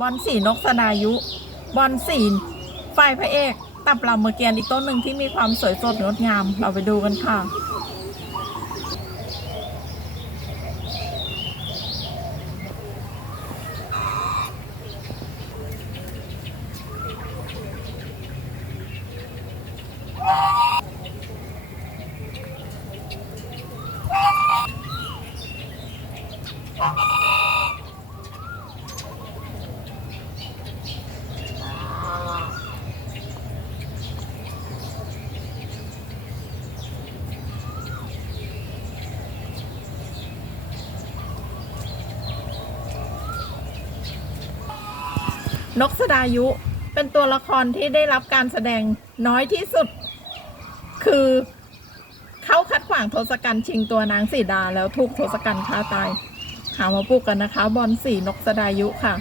บอลสีนกสดายุ บอลสีฝ่ายพระเอกตับลำเมอร์เกียนอีกต้นหนึ่งที่มีความสวยสดงดงาม เราไปดูกันค่ะ นกสดายุ เป็นตัวละครที่ได้รับการแสดงน้อยที่สุด คือเขาคัดขวางทศกัณฐ์ชิงตัวนางสีดาแล้วถูกทศกัณฐ์ฆ่าตายหามาปลูกกันนะคะ บอลสีนกสดายุค่ะ